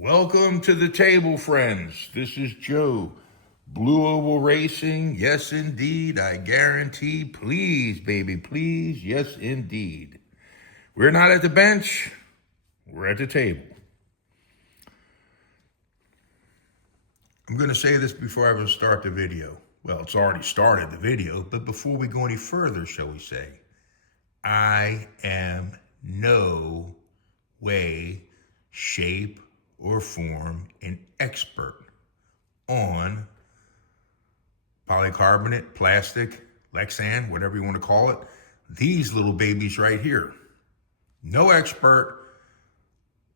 Welcome to the table, friends. This is Joe. Blue Oval Racing. Yes, indeed. I guarantee. Please, baby, please. Yes, indeed. We're not at the bench. We're at the table. I'm going to say this before I even start the video. Well, it's already started the video, but before we go any further, shall we say, I am no way, shape, or form an expert on polycarbonate, plastic, Lexan, whatever you want to call it. These little babies right here. No expert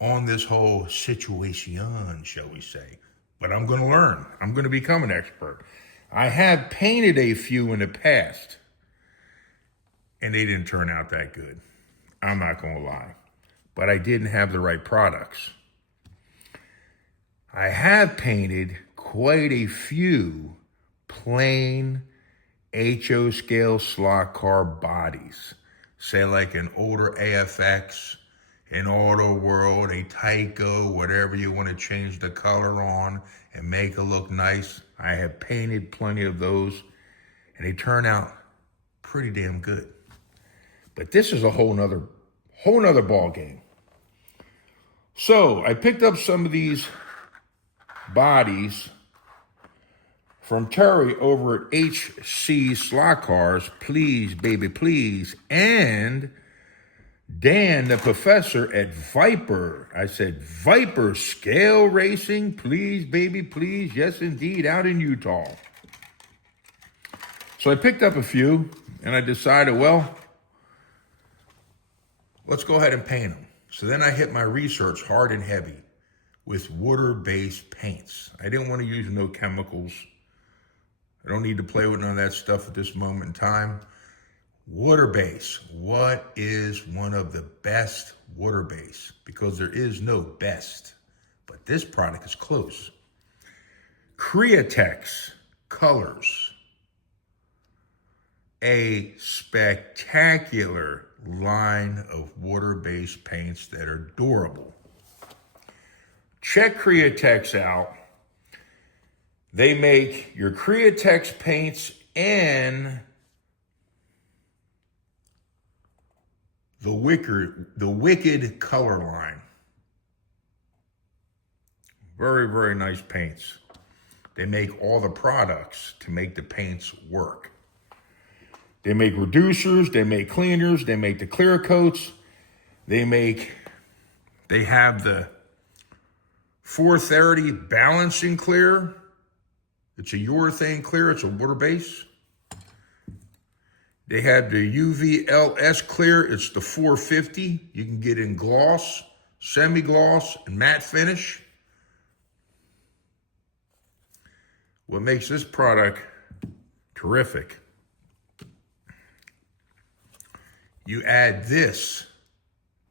on this whole situation, shall we say. But I'm going to learn. I'm going to become an expert. I have painted a few in the past, and they didn't turn out that good. I'm not going to lie. But I didn't have the right products. I have painted quite a few plain HO scale slot car bodies. Say like an older AFX, an Auto World, a Tyco, whatever you want to change the color on and make it look nice. I have painted plenty of those, and they turn out pretty damn good. But this is a whole nother ball game. So I picked up some of these bodies from Terry over at HC Slot Cars, please, baby, please, and Dan, the professor at Viper. I said, Viper Scale Racing, please, baby, please. Yes, indeed, out in Utah. So I picked up a few, and I decided, well, let's go ahead and paint them. So then I hit my research hard and heavy with water-based paints. I didn't want to use no chemicals. I don't need to play with none of that stuff at this moment in time. Water-based. What is one of the best water-based? Because there is no best, but this product is close. Createx Colors. A spectacular line of water-based paints that are durable. Check Createx out. They make your Createx paints and the Wicked color line. Very, very nice paints. They make all the products to make the paints work. They make reducers, they make cleaners, they make the clear coats. They have the 430 balancing clear. It's a urethane clear, it's a water base. They have the UVLS clear, it's the 450. You can get in gloss, semi-gloss, and matte finish. What makes this product terrific, you add this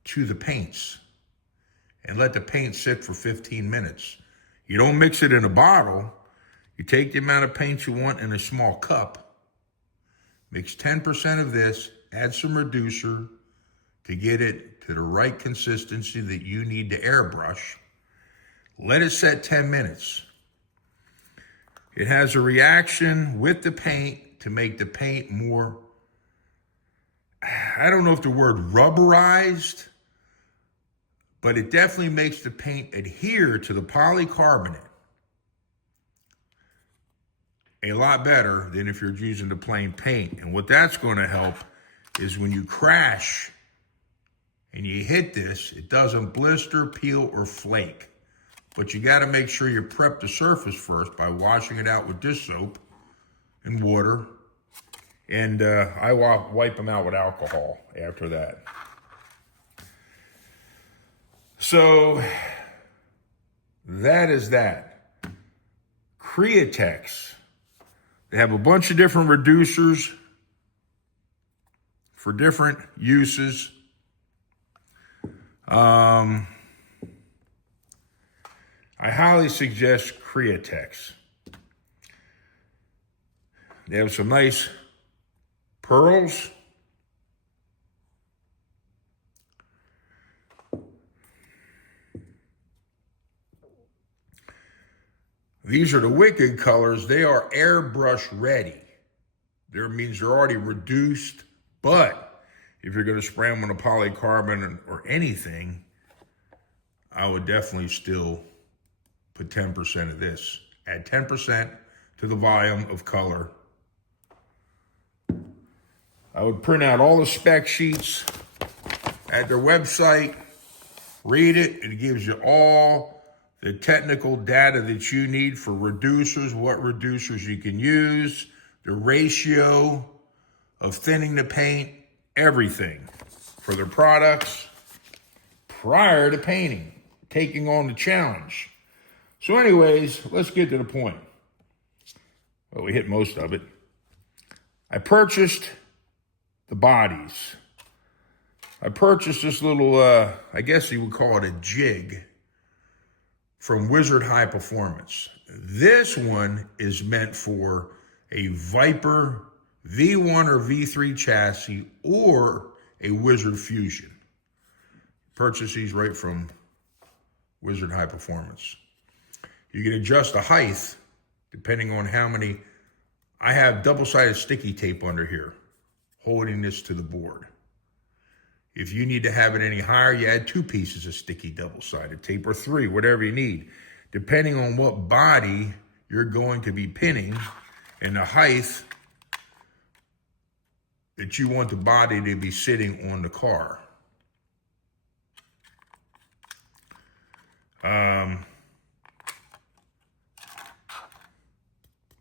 to the paints and let the paint sit for 15 minutes. You don't mix it in a bottle. You take the amount of paint you want in a small cup, mix 10% of this, add some reducer to get it to the right consistency that you need to airbrush. Let it set 10 minutes. It has a reaction with the paint to make the paint more, I don't know if the word rubberized, but it definitely makes the paint adhere to the polycarbonate a lot better than if you're using the plain paint. And what that's going to help is when you crash and you hit this, it doesn't blister, peel, or flake. But you got to make sure you prep the surface first by washing it out with dish soap and water. And I wipe them out with alcohol after that. So that is that. Createx. They have a bunch of different reducers for different uses. I highly suggest Createx. They have some nice pearls. These are the wicked colors. They are airbrush ready. That means they're already reduced, but if you're going to spray them on a polycarbonate or anything, I would definitely still put 10% of this. Add 10% to the volume of color. I would print out all the spec sheets at their website, read it. It gives you all the technical data that you need for reducers, what reducers you can use, the ratio of thinning the paint, everything for their products prior to painting, taking on the challenge. So anyways, let's get to the point. Well, we hit most of it. I purchased the bodies. I purchased this little, I guess you would call it a jig from Wizzard High Performance. This one is meant for a Viper V1 or V3 chassis or a Wizzard Fusion. Purchase these right from Wizzard High Performance. You can adjust the height depending on how many. I have double-sided sticky tape under here holding this to the board. If you need to have it any higher, you add 2 pieces of sticky double-sided tape or 3, whatever you need, depending on what body you're going to be pinning and the height that you want the body to be sitting on the car.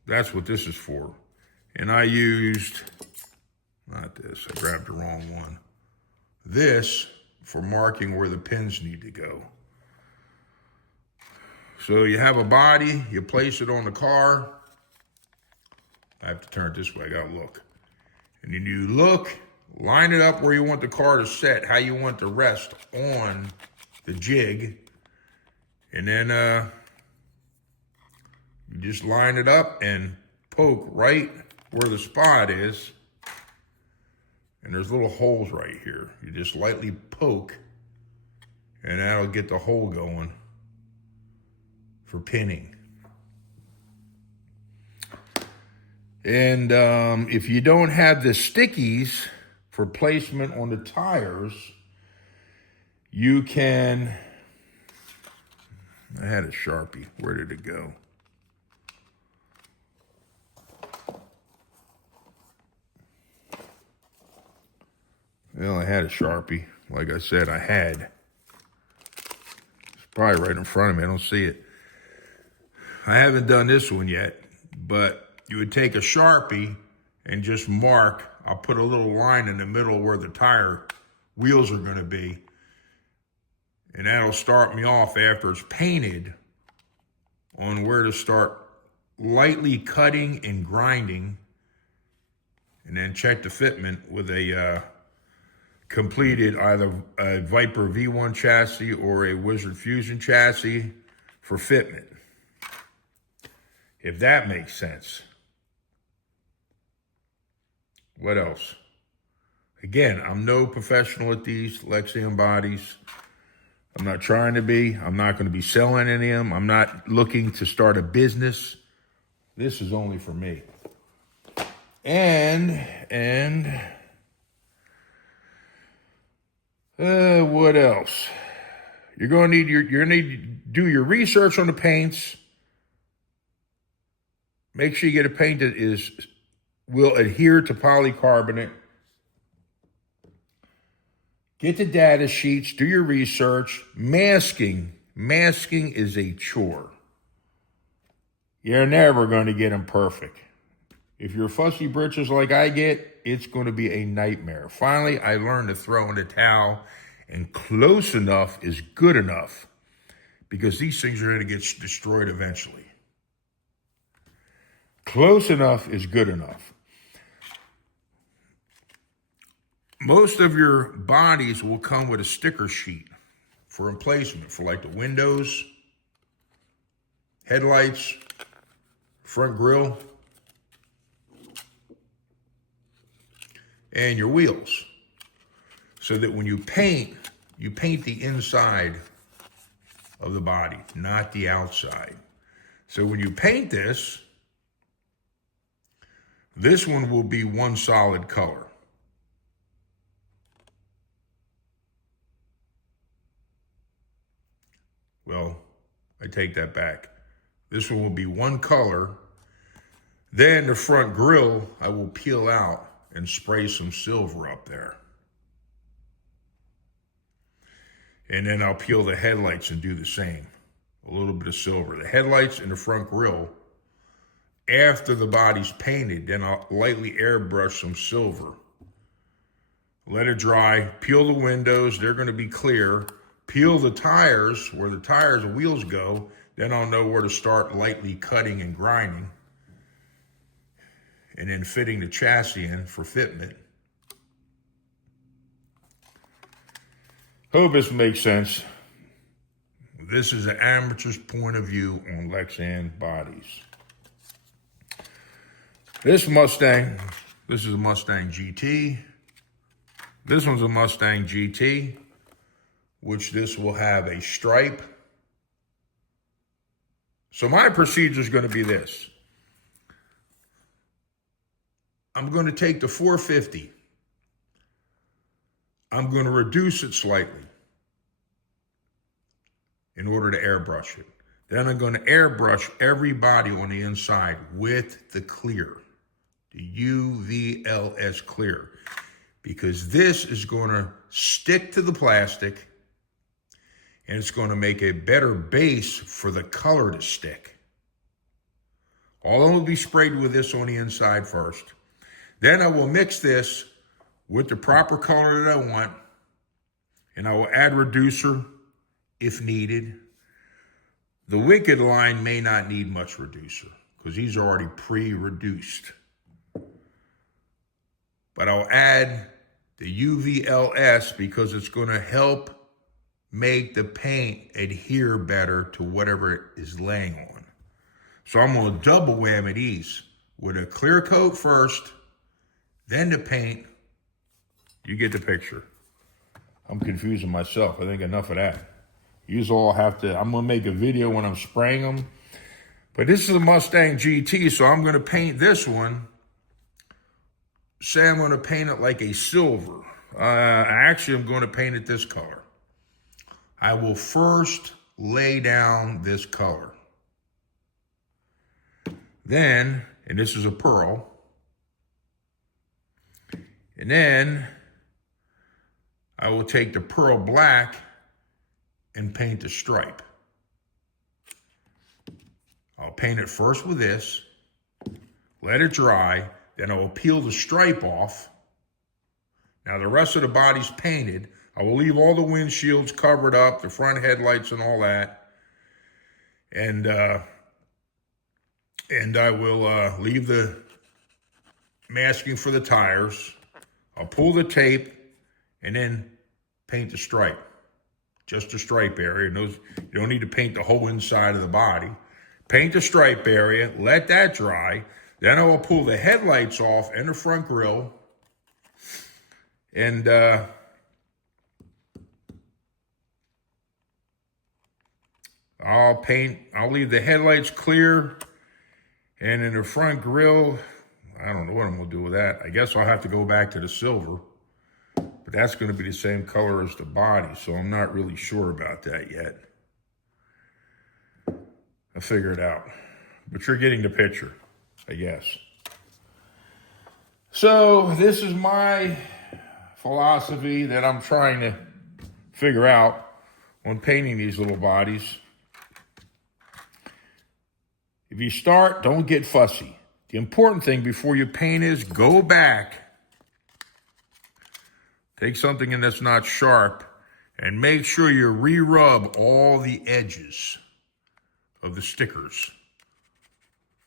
That's what this is for. And I used, not this, I grabbed the wrong one. This for marking where the pins need to go. So you have a body, you place it on the car. I have to turn it this way, I gotta look. And then you look, line it up where you want the car to set, how you want to rest on the jig. And then you just line it up and poke right where the spot is. And there's little holes right here. You just lightly poke and that'll get the hole going for pinning. And if you don't have the stickies for placement on the tires, you can, I had a Sharpie, where did it go? Well, I had a Sharpie. Like I said, I had. It's probably right in front of me. I don't see it. I haven't done this one yet, but you would take a Sharpie and just mark. I'll put a little line in the middle where the tire wheels are going to be. And that'll start me off after it's painted on where to start lightly cutting and grinding. And then check the fitment with a completed either a Viper V1 chassis or a Wizzard Fusion chassis for fitment. If that makes sense. What else? Again, I'm no professional at these Lexan bodies. I'm not trying to be. I'm not going to be selling any of them. I'm not looking to start a business. This is only for me. And what else? You're going to need to do your research on the paints. Make sure you get a paint that will adhere to polycarbonate. Get the data sheets, do your research. Masking is a chore. You're never going to get them perfect. If you're fussy britches like I get, it's going to be a nightmare. Finally, I learned to throw in the towel, and close enough is good enough because these things are going to get destroyed eventually. Close enough is good enough. Most of your bodies will come with a sticker sheet for emplacement for like the windows, headlights, front grille, and your wheels. So that when you paint the inside of the body, not the outside. So when you paint this one will be one solid color. Well, I take that back. This one will be one color. Then the front grille, I will peel out and spray some silver up there. And then I'll peel the headlights and do the same. A little bit of silver. The headlights and the front grille, after the body's painted, then I'll lightly airbrush some silver. Let it dry, peel the windows, they're gonna be clear. Peel the tires, where the tires and wheels go, then I'll know where to start lightly cutting and grinding. And then fitting the chassis in for fitment. Hope this makes sense. This is an amateur's point of view on Lexan bodies. This Mustang, this is a Mustang GT. This one's a Mustang GT, which this will have a stripe. So my procedure is going to be this. I'm going to take the 450. I'm going to reduce it slightly in order to airbrush it. Then I'm going to airbrush every body on the inside with the clear, the UVLS clear, because this is going to stick to the plastic and it's going to make a better base for the color to stick. All will be sprayed with this on the inside first. Then I will mix this with the proper color that I want, and I will add reducer if needed. The Wicked line may not need much reducer because these are already pre-reduced. But I'll add the UVLS because it's going to help make the paint adhere better to whatever it is laying on. So I'm going to double whammy these with a clear coat first, then the paint. You get the picture. I'm confusing myself. I think enough of that. You all have to, I'm going to make a video when I'm spraying them. But this is a Mustang GT, so I'm going to paint this one. Say I'm going to paint it like a silver. Actually, I'm going to paint it this color. I will first lay down this color. Then, and this is a pearl. And then I will take the pearl black and paint the stripe. I'll paint it first with this, let it dry, then I will peel the stripe off. Now the rest of the body's painted. I will leave all the windshields covered up, the front headlights and all that. And I will leave the masking for the tires. I'll pull the tape and then paint the stripe. Just the stripe area. You don't need to paint the whole inside of the body. Paint the stripe area, let that dry. Then I will pull the headlights off and the front grille. And I'll leave the headlights clear. And in the front grille, I don't know what I'm going to do with that. I guess I'll have to go back to the silver. But that's going to be the same color as the body, so I'm not really sure about that yet. I'll figure it out. But you're getting the picture, I guess. So this is my philosophy that I'm trying to figure out on painting these little bodies. If you start, don't get fussy. The important thing before you paint is go back. Take something that's not sharp and make sure you re-rub all the edges of the stickers.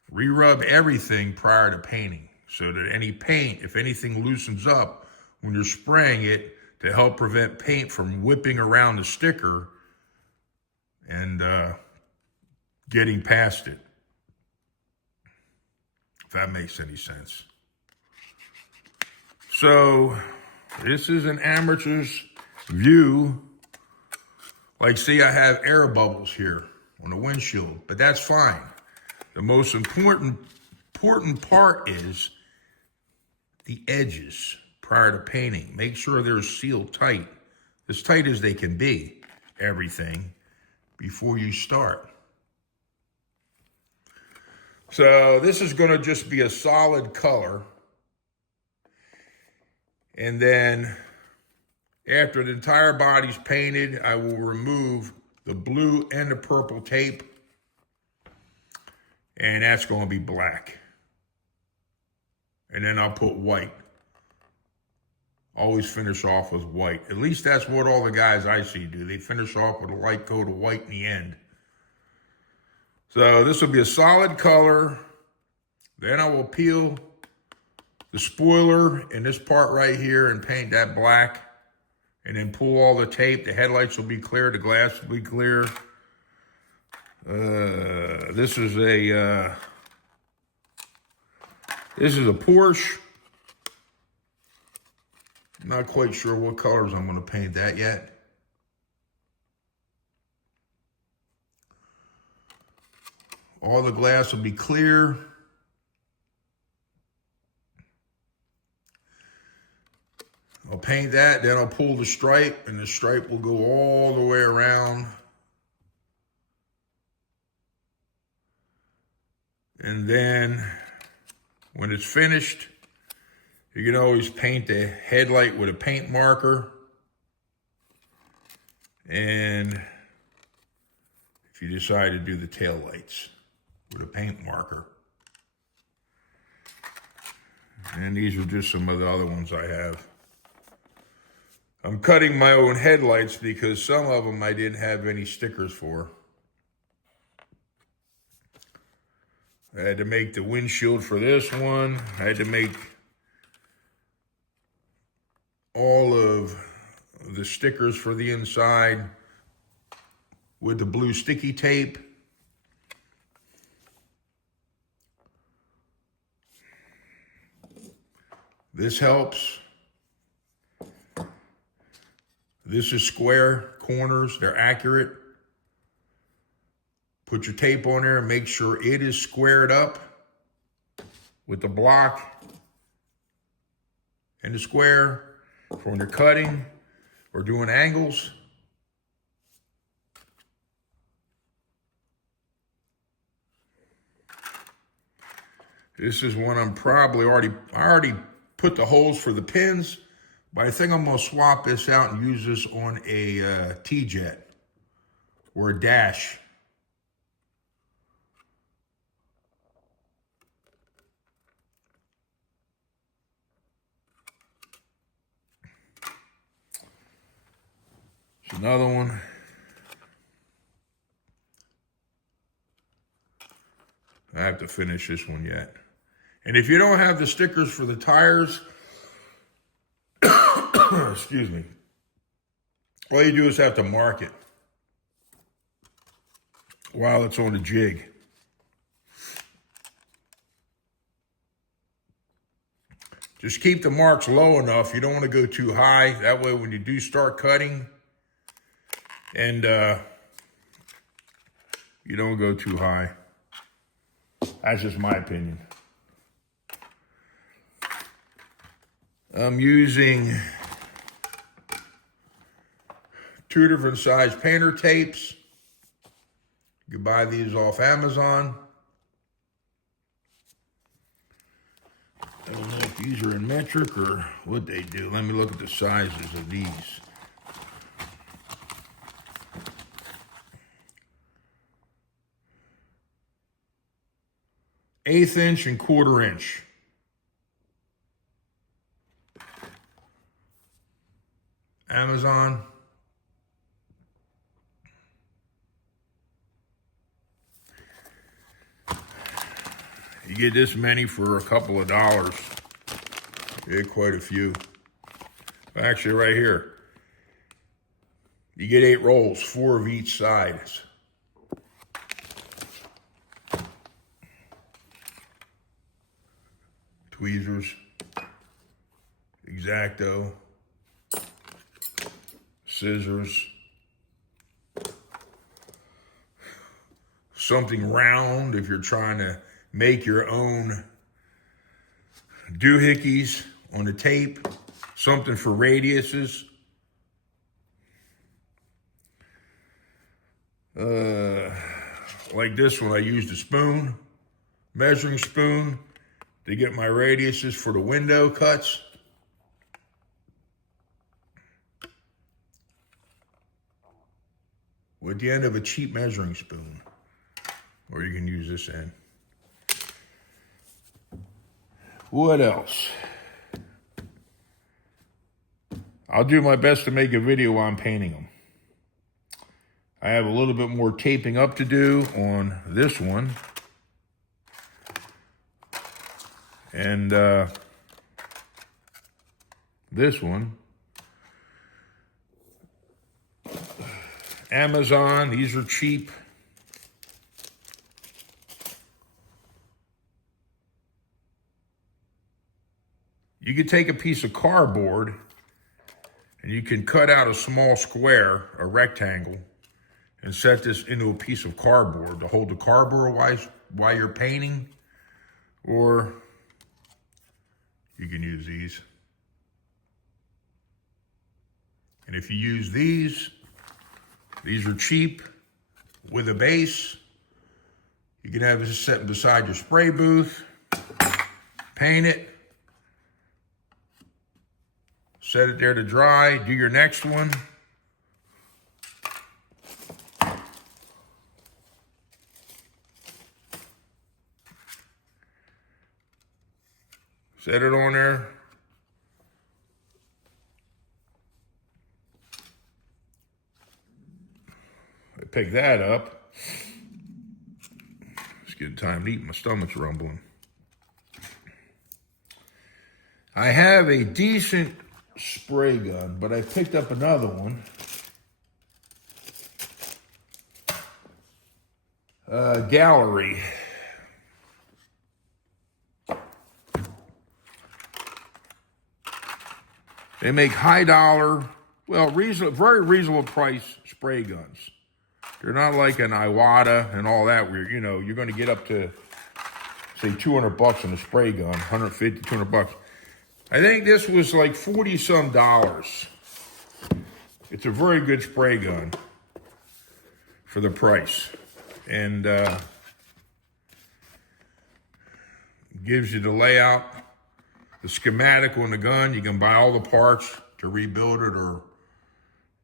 Re-rub everything prior to painting so that any paint, if anything loosens up when you're spraying it, to help prevent paint from whipping around the sticker and getting past it. If that makes any sense. So this is an amateur's view. Like, see, I have air bubbles here on the windshield, but that's fine. The most important part is the edges prior to painting. Make sure they're sealed tight, as tight as they can be, everything, before you start. So this is going to just be a solid color. And then after the entire body's painted, I will remove the blue and the purple tape. And that's going to be black. And then I'll put white. Always finish off with white. At least that's what all the guys I see do. They finish off with a light coat of white in the end. So this will be a solid color. Then I will peel the spoiler in this part right here and paint that black. And then pull all the tape. The headlights will be clear. The glass will be clear. This is a Porsche. Not quite sure what colors I'm going to paint that yet. All the glass will be clear. I'll paint that, then I'll pull the stripe, and the stripe will go all the way around. And then when it's finished, you can always paint the headlight with a paint marker. And if you decide to do the tail lights with a paint marker. And these are just some of the other ones I have. I'm cutting my own headlights because some of them I didn't have any stickers for. I had to make the windshield for this one. I had to make all of the stickers for the inside with the blue sticky tape. This helps. This is square corners. They're accurate. Put your tape on there and make sure it is squared up with the block and the square for when you're cutting or doing angles. This is one I already put the holes for the pins, but I think I'm going to swap this out and use this on a T-Jet or a dash. It's another one. I have to finish this one yet. And if you don't have the stickers for the tires, excuse me, all you do is have to mark it while it's on the jig. Just keep the marks low enough. You don't want to go too high. That way when you do start cutting, and you don't go too high. That's just my opinion. I'm using 2 different size painter tapes. You can buy these off Amazon. I don't know if these are in metric or what they do. Let me look at the sizes of these. 1/8 inch and 1/4 inch. Amazon. You get this many for a couple of dollars. You get quite a few. Actually, right here. You get 8 rolls, 4 of each side. Tweezers, X-Acto, scissors, something round if you're trying to make your own doohickeys on the tape, something for radiuses. Like this one, I used a spoon, measuring spoon, to get my radiuses for the window cuts. With the end of a cheap measuring spoon, or you can use this end. What else? I'll do my best to make a video while I'm painting them. I have a little bit more taping up to do on this one. And this one. Amazon, these are cheap. You could take a piece of cardboard and you can cut out a small square, a rectangle, and set this into a piece of cardboard to hold the cardboard while you're painting. Or you can use these. And if you use these are cheap with a base. You can have this set beside your spray booth, paint it, set it there to dry, do your next one. Set it on there. I pick that up. It's getting time to eat. My stomach's rumbling. I have a decent spray gun, but I picked up another one. Gallery. They make high dollar, well, very reasonable price spray guns. They're not like an Iwata and all that where, you're going to get up to, say, $200 on a spray gun, 150, $200. I think this was like $40-some. It's a very good spray gun for the price. And gives you the layout, the schematic on the gun. You can buy all the parts to rebuild it or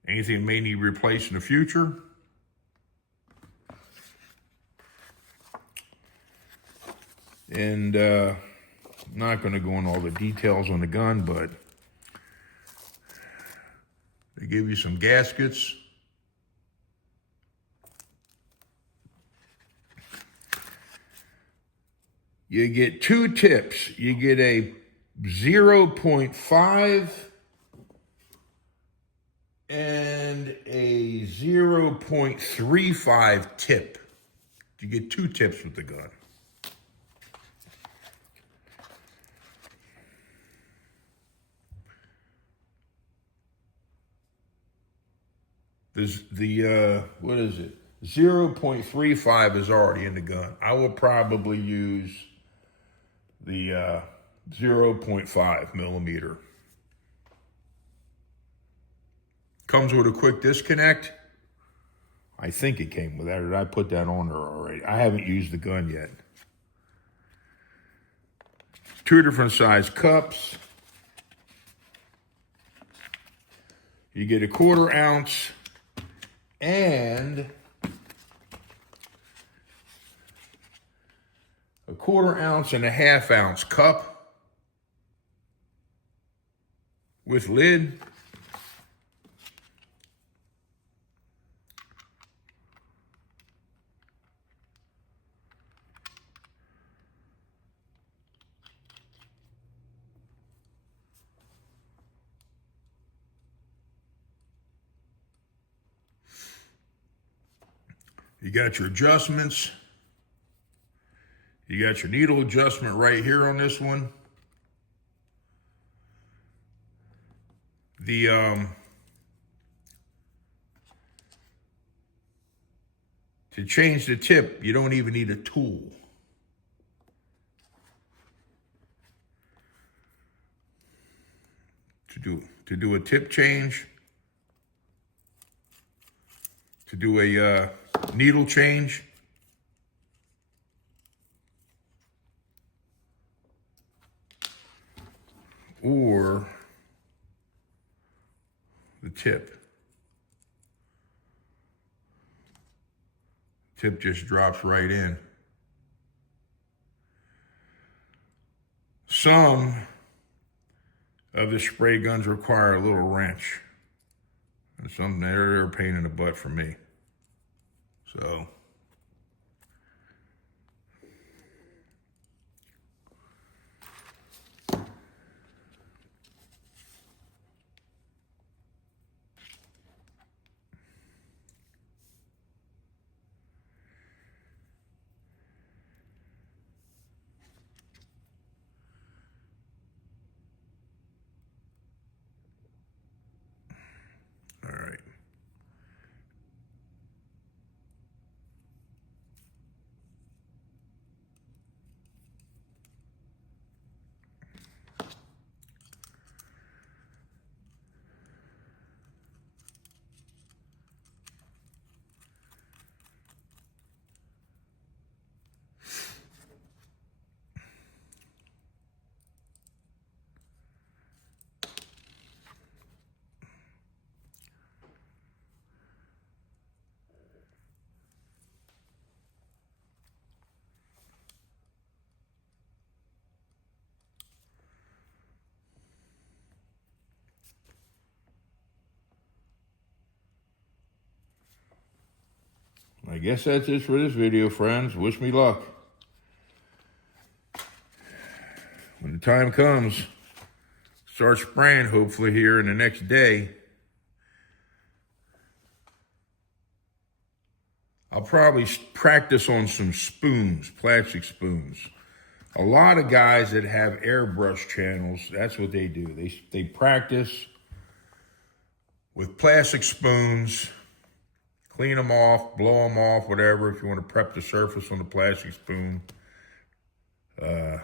anything that may need replaced in the future. And I'm not going to go into all the details on the gun, but they give you some gaskets. You get two tips. You get a 0.5 and a 0.35 tip. You get two tips with the gun. There's what is it? 0.35 is already in the gun. I will probably use the 0.5 millimeter. Comes with a quick disconnect. I think it came with that, or I put that on there already. I haven't used the gun yet. Two different size cups. You get a 1/4 ounce and a 1/4 ounce and a 1/2 ounce cup with lid. You got your adjustments. You got your needle adjustment right here on this one. The, To change the tip, you don't even need a tool. To do a tip change, to do a needle change, or the tip. Tip just drops right in. Some of the spray guns require a little wrench. And some, they're a pain in the butt for me. So, all right. I guess that's it for this video, friends. Wish me luck. When the time comes, start spraying hopefully here in the next day. I'll probably practice on some spoons, plastic spoons. A lot of guys that have airbrush channels, that's what they do. They practice with plastic spoons, clean them off, blow them off, whatever, if you want to prep the surface on the plastic spoon. Paint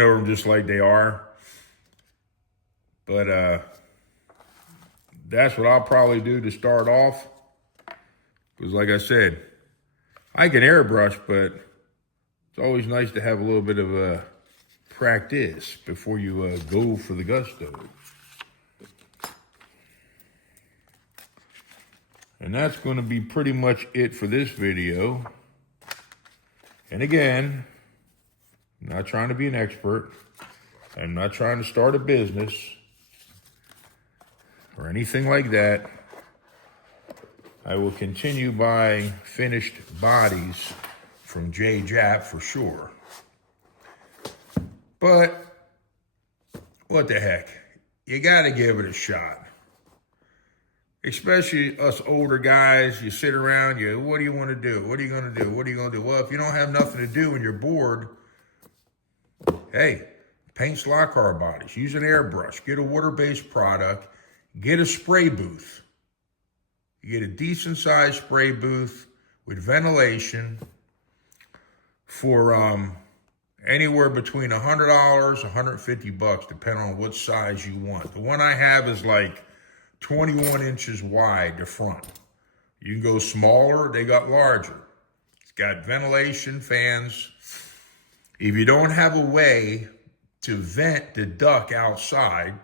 over them just like they are. But that's what I'll probably do to start off. Because like I said, I can airbrush, but it's always nice to have a little bit of practice before you go for the gusto. And that's going to be pretty much it for this video. And again, I'm not trying to be an expert. I'm not trying to start a business or anything like that. I will continue buying finished bodies from J Jap for sure. But what the heck? You got to give it a shot. Especially us older guys, you sit around, what do you want to do? What are you going to do? What are you going to do? Well, if you don't have nothing to do and you're bored, hey, paint slot car bodies. Use an airbrush. Get a water-based product. Get a spray booth. You get a decent-sized spray booth with ventilation for anywhere between $100, $150, depending on what size you want. The one I have is like 21 inches wide, the front. You can go smaller, they got larger. It's got ventilation, fans. If you don't have a way to vent the duct outside,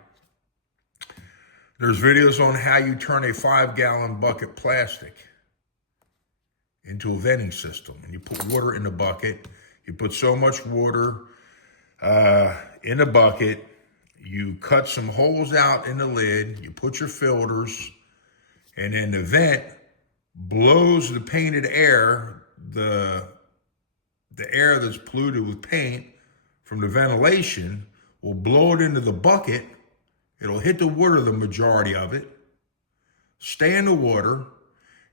there's videos on how you turn a 5-gallon bucket plastic into a venting system. And you put water in the bucket. You put so much water in the bucket. You cut some holes out in the lid. You put your filters. And then the vent blows the painted air, the air that's polluted with paint from the ventilation will blow it into the bucket. It'll hit the water, the majority of it, stay in the water,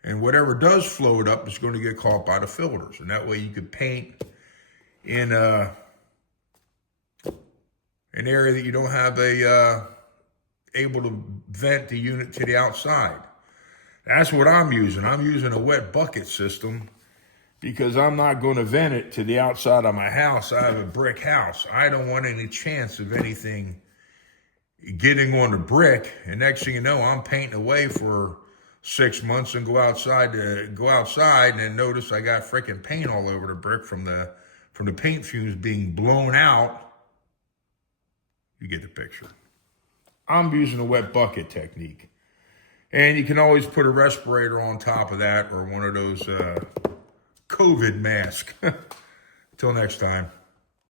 and whatever does float up is going to get caught by the filters. And that way you could paint in an area that you don't have able to vent the unit to the outside. That's what I'm using. I'm using a wet bucket system because I'm not going to vent it to the outside of my house. I have a brick house. I don't want any chance of anything getting on the brick. And next thing you know, I'm painting away for 6 months and go outside and then notice I got freaking paint all over the brick from the paint fumes being blown out. You get the picture. I'm using a wet bucket technique. And you can always put a respirator on top of that or one of those COVID masks. Until next time.